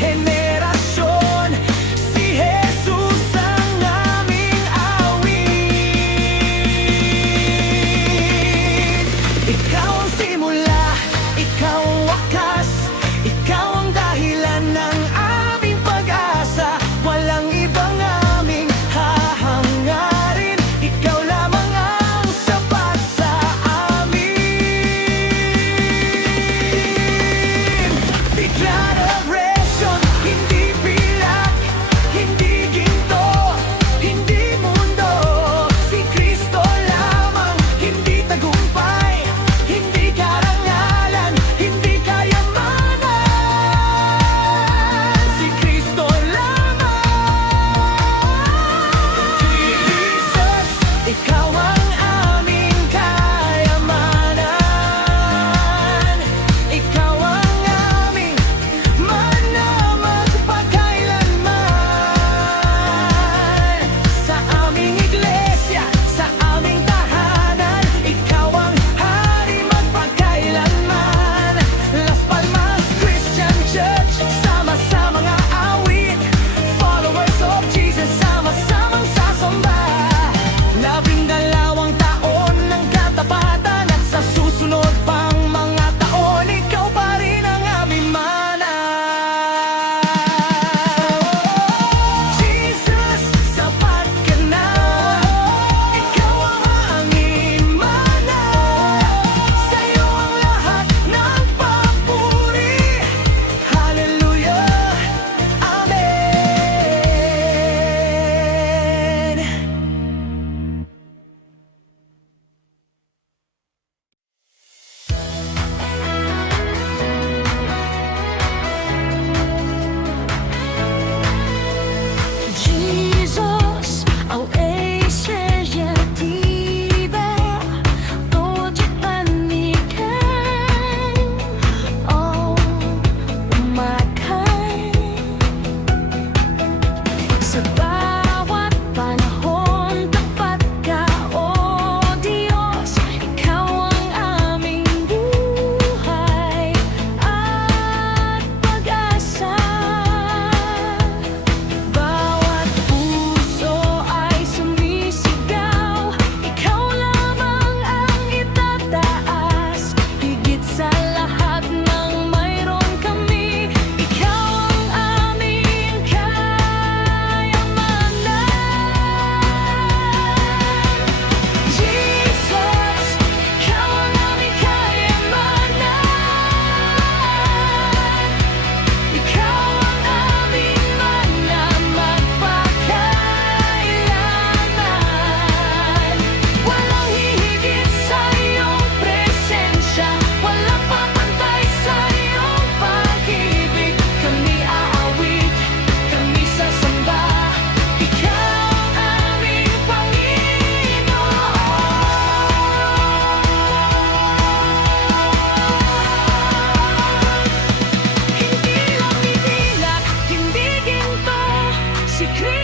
henerasyon. Si Jesus ang aming awit. Ikaw ang simula, ikaw ang wakas, ikaw ang dahilan ng aming pag-asa. Walang ibang aming hahangarin, ikaw lamang ang sapat sa amin. Declaration, hindi bilang, hindi ginto, hindi mundo. Si Kristo lamang, hindi tagumpay, hindi karangalan, hindi kayamanan. Si Kristo lamang. Jesus, ikaw ang aming kayamanan. Ikaw ang aming mana magpakailanman. Sa aming iglesia, sa aming tahanan, ikaw ang hari magpakailanman. Las Palmas Christian Church, sama-sama mga awit. Followers of Jesus, sama-samang sasamba. 12 taon ng katapatan, at sa susunod pang mga taon, ikaw pa rin ang aming mana. Jesus, sapat ka na. Ikaw ang aming mana. Sa'yo ang lahat ng papuri. Hallelujah, Amen. Jesus, ang estrella diva, todos panikan, oh umakan. Sa bawat panahon, tapat ka, oh Diyos. Ikaw ang aming buhay at pag-asa. Bawat puso ay sumisigaw, ikaw lamang ang itataas. Higit sa lahat ng mayroon kami, ikaw ang aming kayamanan. Jesus, ikaw ang aming kayamanan. Ikaw ang aming mana magpakailanman. Walang hihigit sa iyong presensya, walang papantay sa iyong pag-ibig. Kami aawit, kami sasamba, ikaw ang aming Panginoon. Hindi lang itilak, hindi ginto, si Kristo